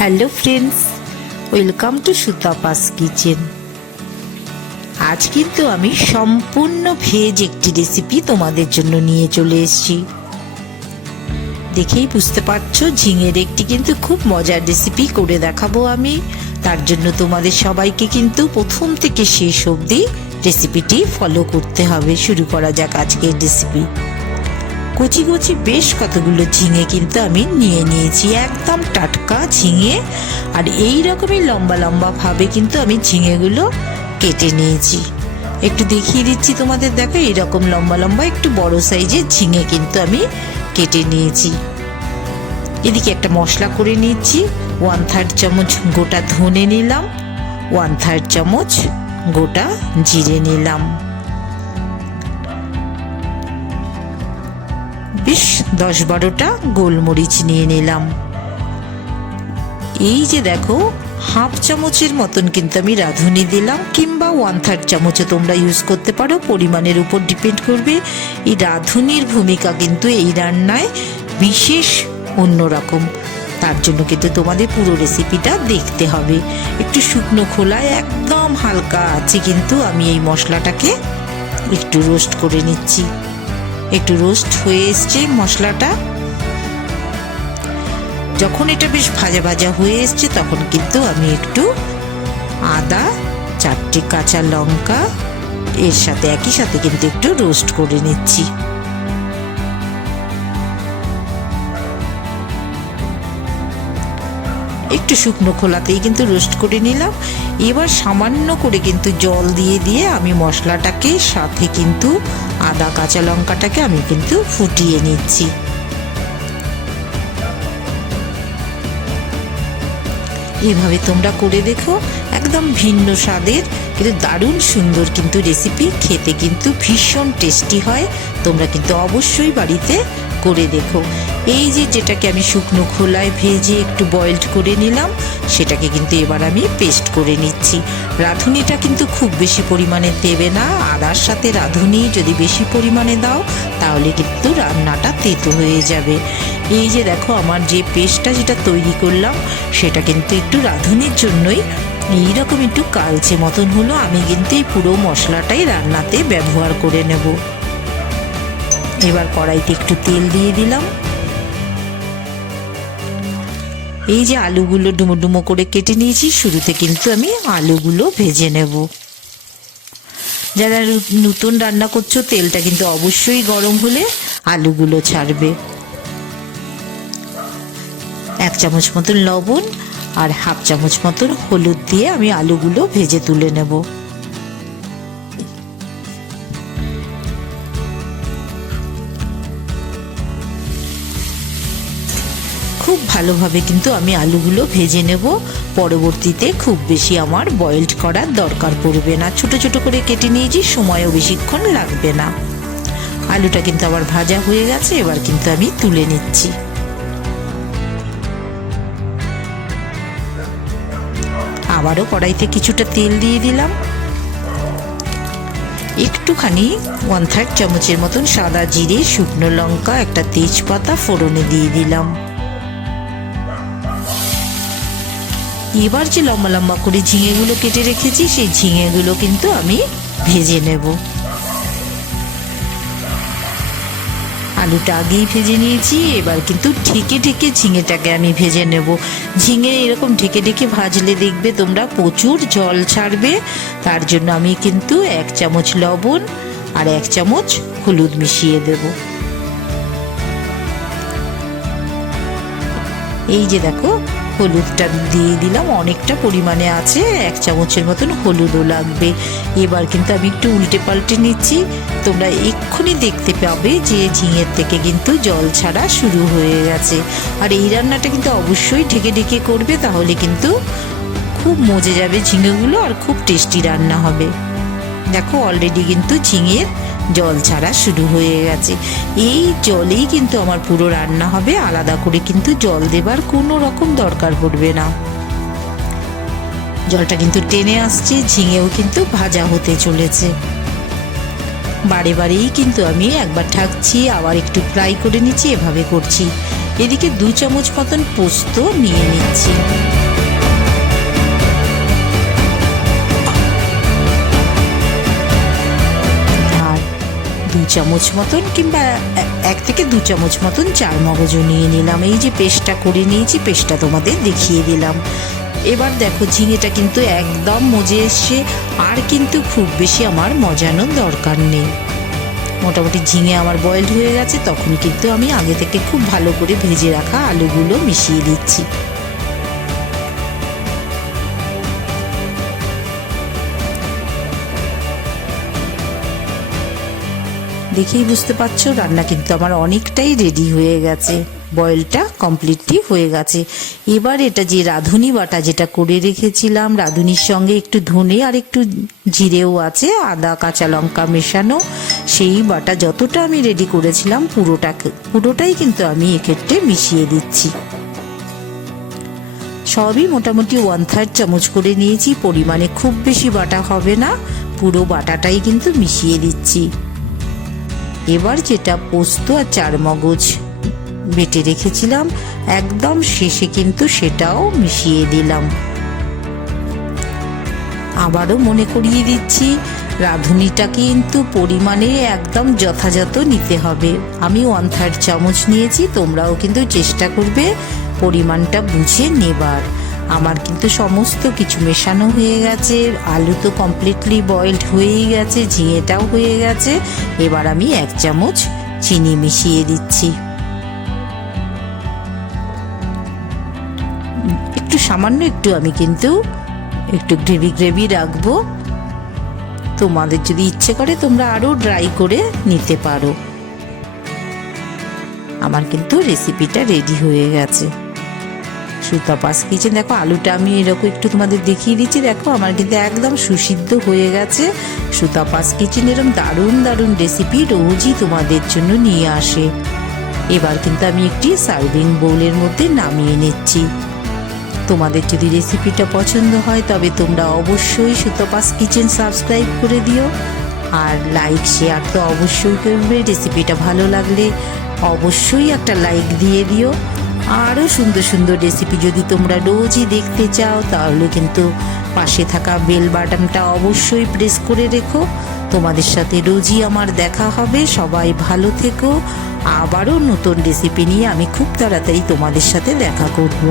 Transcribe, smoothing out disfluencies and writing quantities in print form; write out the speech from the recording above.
Hello friends, welcome to Sutapa's kitchen. আজ কিন্তু আমি সম্পূর্ণ ভেজ একটি রেসিপি তোমাদের জন্য নিয়ে চলে এসেছি। দেখেই বুঝতে পারছো, ঝিঙের একটি কিন্তু খুব মজার রেসিপি করে দেখাবো আমি। তার জন্য তোমাদের সবাইকে কিন্তু প্রথম থেকে শেষ অবধি রেসিপিটি ফলো করতে হবে। শুরু করা যাক আজকের রেসিপি। কচি কচি বেশ কতগুলো ঝিঙে কিন্তু আমি নিয়ে নিয়েছি, একদম টাটকা ঝিঙে। আর এই রকমই লম্বা লম্বা ভাবে কিন্তু আমি ঝিঙেগুলো কেটে নিয়েছি। একটু দেখিয়ে দিচ্ছি তোমাদের, দেখো এইরকম লম্বা লম্বা একটু বড় সাইজের ঝিঙে কিন্তু আমি কেটে নিয়েছি। এদিকে একটা মশলা করে নিচ্ছি। 1/3 চামচ গোটা ধনে নিলাম, 1/3 চামচ গোটা জিরে নিলাম, বেশ 10-12টা গোলমরিচ নিয়ে নিলাম। এই যে দেখো, 1/2 চামচের মতন কিন্তু আমি রাঁধুনি দিলাম, কিংবা 1/3 চামচও তোমরা ইউজ করতে পারো, পরিমাণের উপর ডিপেন্ড করবে। এই রাঁধুনির ভূমিকা কিন্তু এই রান্নায় বিশেষ অন্যরকম। তার জন্য কিন্তু তোমাদের পুরো রেসিপিটা দেখতে হবে। একটু শুকনো খোলায় একদম হালকা আছে কিন্তু আমি এই মশলাটাকে একটু রোস্ট করে নিচ্ছি। একটু রোস্ট হয়ে এসছে মশলাটা। যখন এটা বেশ ভাজা ভাজা হয়ে এসছে তখন কিন্তু আমি একটু আদা, 4টে কাঁচা লঙ্কা এর সাথে একই সাথে কিন্তু একটু রোস্ট করে নিচ্ছি। একটু শুকনো খোলাতেই কিন্তু রোস্ট করে নিলাম। এবার সামান্য করে কিন্তু জল দিয়ে দিয়ে আমি মশলাটাকে সাথে কিন্তু আদা কাঁচা লঙ্কাটাকে আমি কিন্তু ফুটিয়ে নিচ্ছি। এইভাবে তোমরা করে দেখো, একদম ভিন্ন স্বাদের কিন্তু দারুণ সুন্দর কিন্তু রেসিপি, খেতে কিন্তু ভীষণ টেস্টি হয়। তোমরা কিন্তু অবশ্যই বাড়িতে করে দেখো। এই যে যেটাকে আমি শুকনো খোলায় ভেজে একটু বয়েলড করে নিলাম, সেটাকে কিন্তু এবার আমি পেস্ট করে নিচ্ছি। রাঁধুনিটা কিন্তু খুব বেশি পরিমাণে দেবে না। আদার সাথে রাঁধুনি যদি বেশি পরিমাণে দাও তাহলে কিন্তু রান্নাটা তেতো হয়ে যাবে। এই যে দেখো, আমার যে পেস্টটা যেটা তৈরি করলাম সেটা কিন্তু একটু রাঁধুনির জন্যই এইরকম একটু কালচে মতন হলো। আমি কিন্তু এই পুরো মশলাটাই রান্নাতে ব্যবহার করে নেব। এবার কড়াইতে একটু তেল দিয়ে দিলাম। এই যে আলুগুলো ডুমো ডুমো করে কেটে নিয়েছি, শুরুতে কিন্তু আমি আলুগুলো ভেজে নেব। যারা নতুন রান্না করছো, তেলটা কিন্তু অবশ্যই গরম হলে আলুগুলো ছাড়বে। 1 চামচ মতন লবণ আর 1/2 চামচ মতন হলুদ দিয়ে আমি আলুগুলো ভেজে তুলে নেব। খুব ভালোভাবে কিন্তু আমি আলুগুলো ভেজে নেব। পরবর্তীতে খুব বেশি আমার বয়েলড করার দরকার পড়বে না। ছোট ছোট করে কেটে নিয়েছি, সময়ও বেশিক্ষণ লাগবে না। আলুটা কিন্তু আবার ভাজা হয়ে গেছে, এবার কিন্তু আমি তুলে নিচ্ছি। আবারও কড়াইতে কিছুটা তেল দিয়ে দিলাম। একটুখানি 1/3 চামচের মতন সাদা জিরে, শুকনো লঙ্কা, একটা তেজপাতা ফোড়নে দিয়ে দিলাম। এবার যে লম্বা লম্বা করে ঝিঙেগুলো কেটে রেখেছি, সেই ঝিঙেগুলো কিন্তু আমি ভেজে নেব। আলুটা আগেই ভেজে নিয়েছি, এবার কিন্তু ঢেকে ঢেকে ঝিঙেটাকে আমি ভেজে নেব। ঝিঙে এরকম ঢেকে ঢেকে ভাজলে দেখবে তোমরা প্রচুর জল ছাড়বে। তার জন্য আমি কিন্তু 1 চামচ লবণ আর 1 চামচ হলুদ মিশিয়ে দেব। এই যে দেখো, হলুদটা দিয়ে দিলাম, অনেকটা পরিমাণে আছে, 1 চামচের মতন হলুদও লাগবে। এবার কিন্তু আমি একটু উল্টে পাল্টে নিচ্ছি। তোমরা এক্ষুনি দেখতে পাবে যে ঝিঙের থেকে কিন্তু জল ছাড়া শুরু হয়ে গেছে। আর এই রান্নাটা কিন্তু অবশ্যই ঢেকে ঢেকে করবে, তাহলে কিন্তু খুব মজে যাবে ঝিঙেগুলো আর খুব টেস্টি রান্না হবে। দেখো, অলরেডি কিন্তু ঝিঙের জল ছাড়া শুরু হয়ে গেছে। এই জলেই কিন্তু আমার পুরো রান্না হবে, আলাদা করে কিন্তু জল দেবার কোনো রকম দরকার পড়বে না। জলটা কিন্তু টেনে আসছে, ঝিঙেও কিন্তু ভাজা হতে চলেছে। বারে বারেই কিন্তু আমি একবার ঢাকছি, আবার একটু ফ্রাই করে নিচ্ছি, এভাবে করছি। এদিকে 2 চামচ মতন পোস্ত নিয়ে নিচ্ছি। আর 2 চামচ মতন কিংবা 1 থেকে 2 চামচ মতন চার মগজও নিয়ে নিলাম। এই যে পেস্টটা করে নিয়েছি, পেস্টটা তোমাদের দেখিয়ে দিলাম। এবার দেখো ঝিঙেটা কিন্তু একদম মজে এসছে, আর কিন্তু খুব বেশি আমার মজানোর দরকার নেই। মোটামুটি ঝিঙে আমার বয়েলড হয়ে গেছে, তখন কিন্তু আমি আগে থেকে খুব ভালো করে ভেজে রাখা আলুগুলো মিশিয়ে দিচ্ছি। দেখেই বুঝতে পারছো রান্না কিন্তু আমার অনেকটাই রেডি হয়ে গেছে, বয়েলটা কমপ্লিটলি হয়ে গেছে। এবার এটা যে রাঁধুনি বাটা যেটা করে রেখেছিলাম, রাঁধুনির সঙ্গে একটু ধনে আর একটু জিরেও আছে, আদা কাঁচা লঙ্কা মেশানো, সেই বাটা যতটা আমি রেডি করেছিলাম পুরোটাই কিন্তু আমি এক্ষেত্রে মিশিয়ে দিচ্ছি। সবই মোটামুটি 1/3 চামচ করে নিয়েছি, পরিমাণে খুব বেশি বাটা হবে না, পুরো বাটাটাই কিন্তু মিশিয়ে দিচ্ছি। এবার যেটা পোস্ত আর চার মগজ বেটে রেখেছিলাম একদম শেষে কিন্তু সেটাও মিশিয়ে দিলাম। আবারও মনে করিয়ে দিচ্ছি, রাঁধুনিটা কিন্তু পরিমাণে একদম যথাযথ নিতে হবে। আমি 1/3 চামচ নিয়েছি, তোমরাও কিন্তু চেষ্টা করবে পরিমাণটা বুঝে নেবার। আমার কিন্তু সমস্ত কিছু মেশানো হয়ে গেছে, আলু তো কমপ্লিটলি বয়েলড হয়েই গেছে, ঝিঙেটাও হয়ে গেছে। এবার আমি 1 চামচ চিনি মিশিয়ে দিচ্ছি। একটু সামান্য একটু আমি কিন্তু একটু গ্রেভি রাখবো, তোমাদের যদি ইচ্ছে করে তোমরা আরো ড্রাই করে নিতে পারো। আমার কিন্তু রেসিপিটা রেডি হয়ে গেছে। সুতাপাস কিচেন, দেখো আলুটা আমি এরকম একটু তোমাদের দেখিয়ে দিচ্ছি, দেখো আমার কিন্তু একদম সুসিদ্ধ হয়ে গেছে। সুতাপাস কিচেন এরকম দারুণ দারুণ রেসিপি রোজই তোমাদের জন্য নিয়ে আসে। এবার কিন্তু আমি একটি সার্ভিং বোলের মধ্যে নামিয়ে নিচ্ছি। তোমাদের যদি রেসিপিটা পছন্দ হয় তবে তোমরা অবশ্যই সুতাপাস কিচেন সাবস্ক্রাইব করে দিও, আর লাইক শেয়ার তো অবশ্যই করবে। রেসিপিটা ভালো লাগলে অবশ্যই একটা লাইক দিয়ে দিও। আরও সুন্দর সুন্দর রেসিপি যদি তোমরা রোজই দেখতে চাও তাহলে কিন্তু পাশে থাকা বেল বাটনটা অবশ্যই প্রেস করে রেখো। তোমাদের সাথে রোজই আমার দেখা হবে। সবাই ভালো থেকো। আবারও নতুন রেসিপি নিয়ে আমি খুব তাড়াতাড়ি তোমাদের সাথে দেখা করব।